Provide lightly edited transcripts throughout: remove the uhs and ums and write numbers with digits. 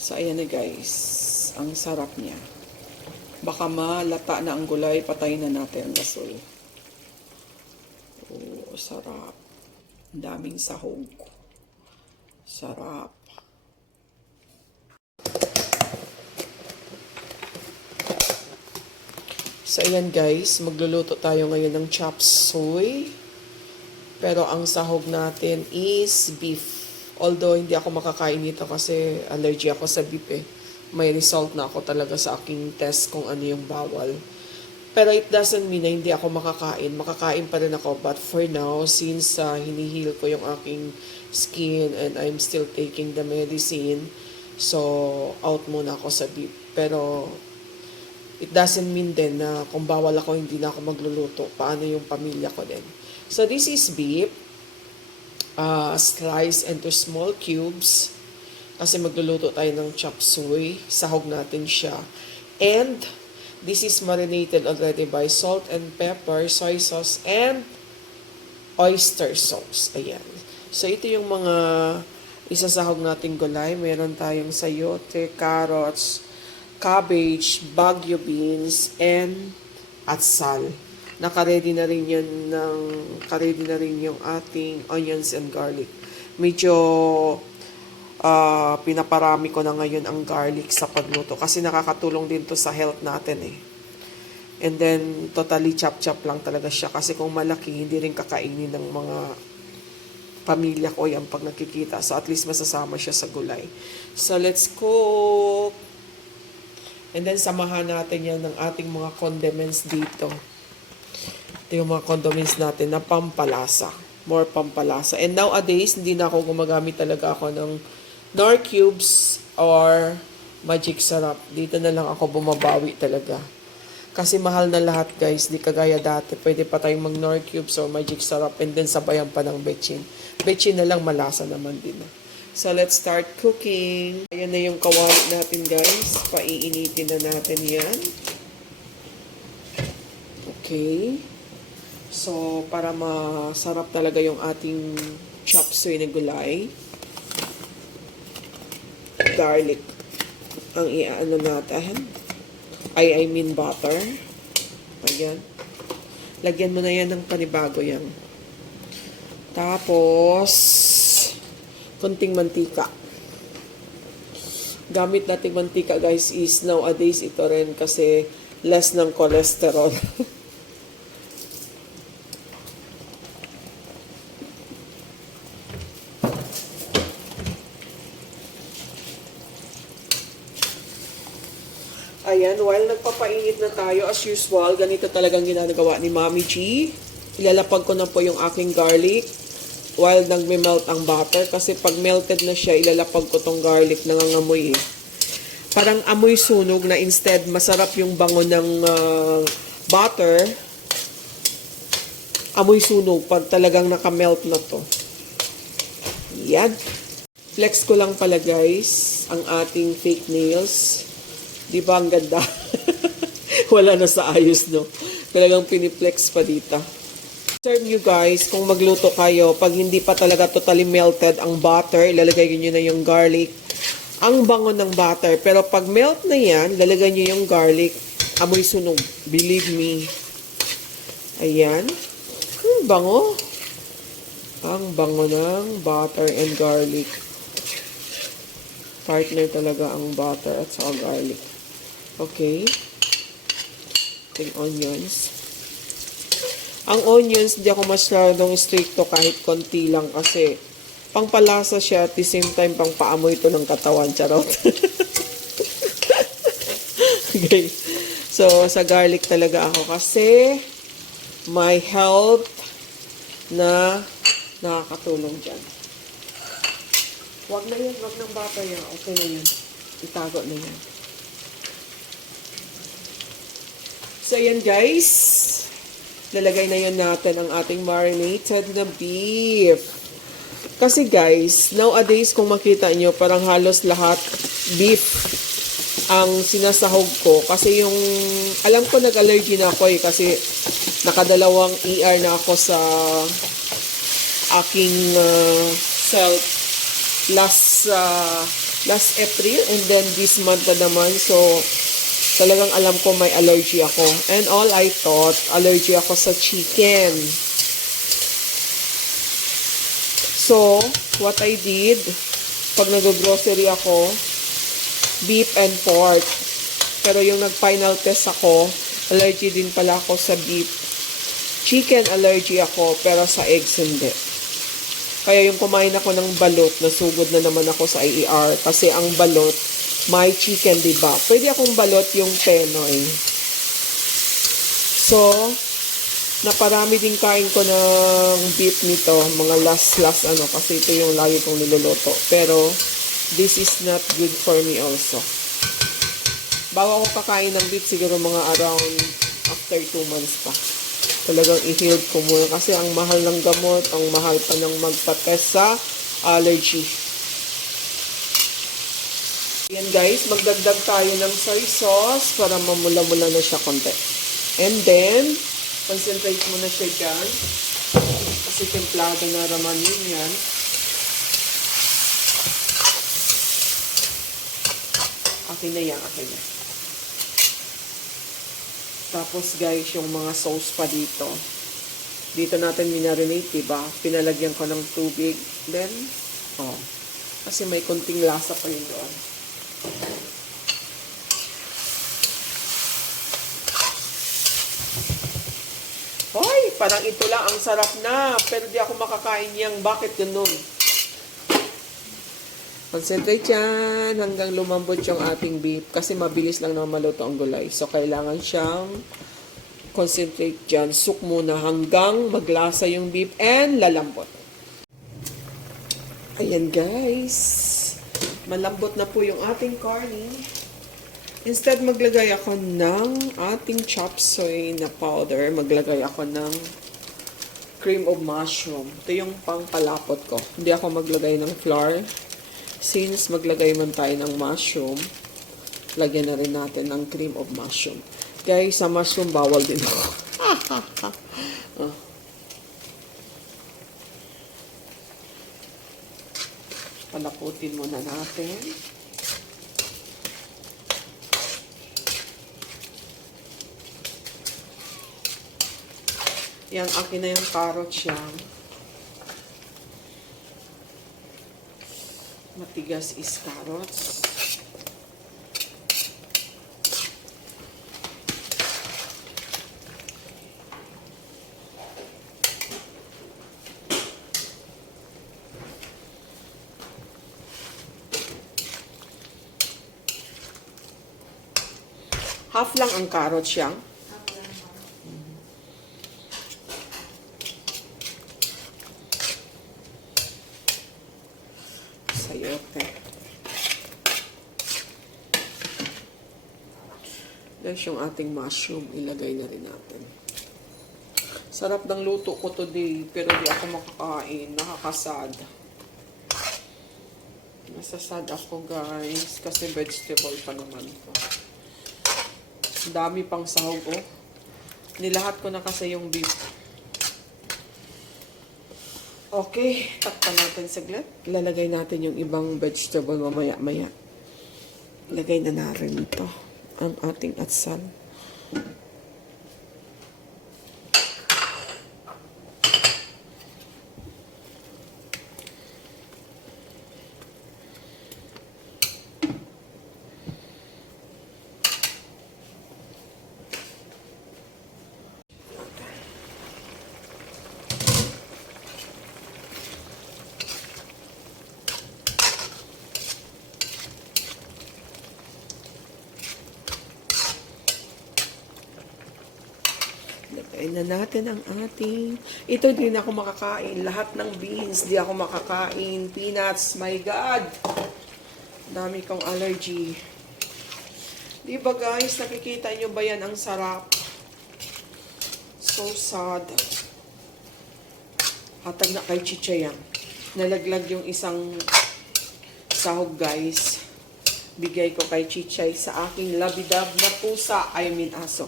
So, ayan na guys. Ang sarap niya. Baka malata na ang gulay, patayin na natin ang gasol. Oh, sarap. Ang daming sahog. Sarap. So, ayan guys. Magluluto tayo ngayon ng chop suey. Pero ang sahog natin is beef. Although, hindi ako makakain nito kasi allergy ako sa beef eh. May result na ako talaga sa aking test kung ano yung bawal. Pero it doesn't mean na hindi ako makakain. Makakain pa rin ako. But for now, since hinihil ko yung aking skin and I'm still taking the medicine, so out muna ako sa beef. Pero it doesn't mean din na kung bawal ako, hindi na ako magluluto. Paano yung pamilya ko din? So this is beef. Slice into small cubes. Kasi magluluto tayo ng chop suey. Sahog natin siya. And this is marinated already by salt and pepper, soy sauce, and oyster sauce. Ayan. So, ito yung mga isasahog nating gulay. Meron tayong sayote, carrots, cabbage, baguio beans, and atsal. Naka-ready na rin naka-ready na rin yung ating onions and garlic. Medyo pinaparami ko na ngayon ang garlic sa pagluto kasi nakakatulong din to sa health natin eh. And then, totally chop-chop lang talaga siya kasi kung malaki, hindi rin kakainin ng mga pamilya ko yan pag nakikita. So, at least masasama siya sa gulay. So, let's cook. And then, samahan natin yan ng ating mga condiments dito. Ito yung mga condiments natin na pampalasa. More pampalasa. And nowadays, hindi na ako gumagamit talaga ako ng Knorr cubes or magic sarap. Dito na lang ako bumabawi talaga. Kasi mahal na lahat guys. Di kagaya dati. Pwede pa tayong mag Knorr cubes or magic sarap and then sabayan pa ng betchin. Betchin na lang malasa naman din. So let's start cooking. Ayan na yung kawali natin guys. Paiinitin na natin yan. Okay. So para masarap talaga yung ating chop suey na gulay. Garlic ang iaano natin. I mean butter. Ayan. Lagyan mo na yan ng panibago yan. Tapos, kunting mantika. Gamit nating mantika guys is nowadays ito rin kasi less ng cholesterol. Ayan, while nagpapainit na tayo, as usual, ganito talagang ginagawa ni Mami G. Ilalapag ko na po yung aking garlic while nagme-melt ang butter. Kasi pag melted na siya, ilalapag ko tong garlic na nangangamoy eh. Parang amoy sunog na instead masarap yung bango ng butter. Amoy sunog pag talagang nakamelt na to. Yan. Flex ko lang pala guys ang ating fake nails. Di ba ang ganda? Wala na sa ayos, no? Talagang piniplex pa dito. Serve nyo guys, kung magluto kayo, pag hindi pa talaga totally melted ang butter, ilalagay nyo na yung garlic. Ang bango ng butter. Pero pag melt na yan, lalagay nyo yung garlic. Amoy sunog. Believe me. Ayan. Bango. Ang bango ng butter and garlic. Partner talaga ang butter at saka garlic. Okay. Ating onions. Ang onions, hindi ako masyadong stricto kahit konti lang kasi pangpalasa siya at the same time pangpaamoy ito ng katawan. Charot. Okay. So, sa garlic talaga ako kasi my health na nakakatulong dyan. Wag na yan, wag ng bata yan. Okay na yan. Itago na yan. So, yan guys. Lalagay na yan natin ang ating marinated na beef. Kasi guys, nowadays kung makita nyo, parang halos lahat beef ang sinasahog ko. Kasi yung, alam ko nag-allergy na ako eh. Kasi nakadalawang ER na ako sa aking self last last April, and then this month na naman. So, talagang alam ko may allergy ako. And all I thought, allergy ako sa chicken. So, what I did, pag nag-grocery ako, beef and pork. Pero yung nag-final test ako, allergy din pala ako sa beef. Chicken allergy ako, pero sa eggs hindi. Kaya yung kumain ako ng balot, nasugod na naman ako sa IER. Kasi ang balot, may chicken, diba? Pwede akong balot yung Penoy. So, naparami din kain ko ng beef nito. Mga last ano, kasi ito yung lagi kong niluluto. Pero, this is not good for me also. Bago ako kakain ng beef, siguro mga around after 2 months pa. Talagang i-healed ko muna kasi ang mahal ng gamot, ang mahal pa ng magpa-test sa allergy. Yan guys, magdagdag tayo ng soy sauce para mamula-mula na siya konti. And then, concentrate muna siya dyan. Kasi templado na raman yun yan. Akin na yan, akin na. Tapos guys, yung mga sauce pa dito. Dito natin minarinate, diba? Pinalagyan ko ng tubig. Then, kasi may konting lasa pa yun doon. Hoy, parang ito lang, ang sarap na. Pero di ako makakain yang. Bakit ganun? Concentrate yan hanggang lumambot yung ating beef. Kasi mabilis lang naman maluto ang gulay. So, kailangan siyang concentrate dyan. Soak muna hanggang maglasa yung beef and lalambot. Ayan guys. Malambot na po yung ating karne. Instead, maglagay ako ng ating chop suey na powder. Maglagay ako ng cream of mushroom. Ito yung pangpalapot ko. Hindi ako maglagay ng flour. Since maglagay man tayo ng mushroom, lagyan na rin natin ng cream of mushroom. Guys, sa mushroom, bawal din ako. Palaputin muna natin. Yan, akin na yung carrots yan. Matigas is carrots. Half lang ang carrots yan. Sayote. Tapos yung ating mushroom, ilagay na rin natin. Sarap ng luto ko today, pero di ako makakain. Nakakasad. Nasasad ako guys, kasi vegetable pa naman to. Dami pang sahog oh. Nilahat ko na kasi yung beef. Okay, takpan natin saglit. Ilalagay natin yung ibang vegetable mamaya-maya. Ilagay na natin ito. Ang ating atsal. Lagay na natin ang ating... Ito din ako makakain. Lahat ng beans, di ako makakain. Peanuts, my God! Dami kong allergy. Di ba guys, nakikita nyo ba yan? Ang sarap. So sad. Hatag na kay Chicha yan. Nalaglag yung isang sahog guys. Bigay ko kay Chichay sa aking labidab na pusa. I mean aso.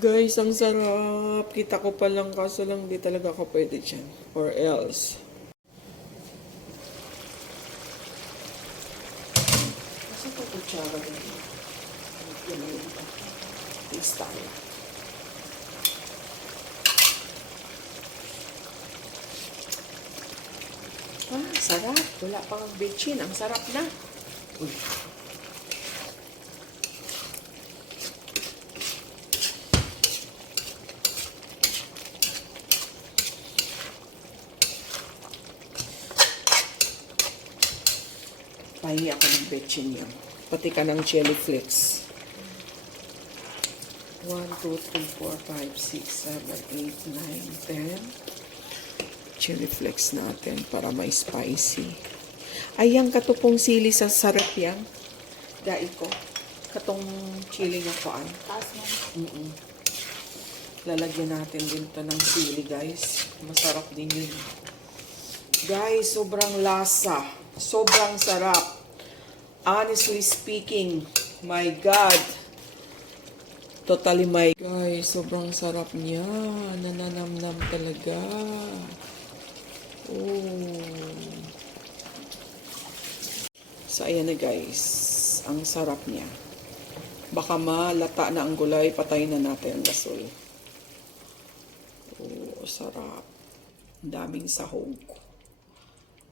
Guys, ang sarap. Kita ko pa lang kaso lang di talaga ako pwede dyan. Or else. Sa kutsara din. Yan yun. Taste tayo. Sarap. Wala pang bitchin. Ang sarap na. Uy. Pahingi ako ng betchin yun. Pati ka ng chili flakes. 1, 2, 3, 4, 5, 6, 7, 8, 9, 10. Chili flakes natin para may spicy. Ayan katupong sili sa sarap yan. Dai ko. Katong chili nga koan. Taas mo. Lalagyan natin din to ng sili, guys. Masarap din yun. Guys, sobrang lasa. Sobrang sarap. Honestly speaking, my God. Totally my... Guys, sobrang sarap niya. Nananamnam talaga. Oh. So, ayan na guys. Ang sarap niya. Baka malata na ang gulay. Patayin na natin ang gasol. Oh, sarap. Ang daming sahog.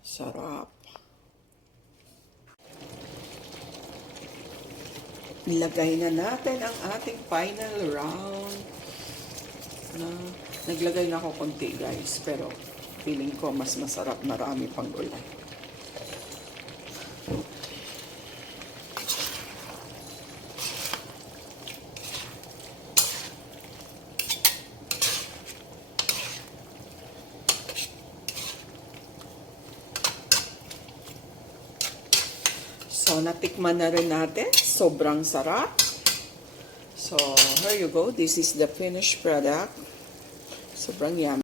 Sarap. Ilagay na natin ang ating final round. Naglagay na ako konti guys. Pero feeling ko mas masarap. Marami pang gulay. So, natikman na rin natin. Sobrang sarap. So, here you go. This is the finished product. Sobrang yummy.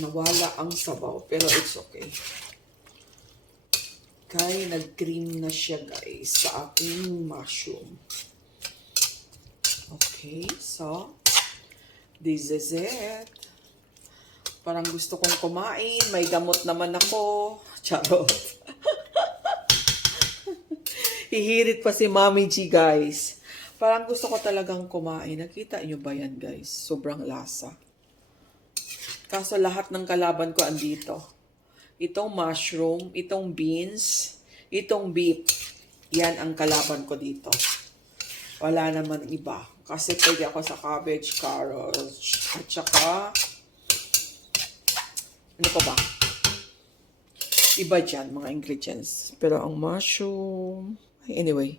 Nawala ang sabaw, pero it's okay. Kaya nag-cream na siya, guys, sa aking mushroom. Okay, so... this is it. Parang gusto kong kumain. May gamot naman ako. Charot. Hihirit pa si Mami G, guys. Parang gusto ko talagang kumain. Nakita nyo ba yan, guys? Sobrang lasa. Kaso lahat ng kalaban ko andito. Itong mushroom, itong beans, itong beef. Yan ang kalaban ko dito. Wala naman iba. Kasi pwede ako sa cabbage, carrots, at saka, ano pa ba? Iba dyan, mga ingredients. Pero ang mushroom, anyway,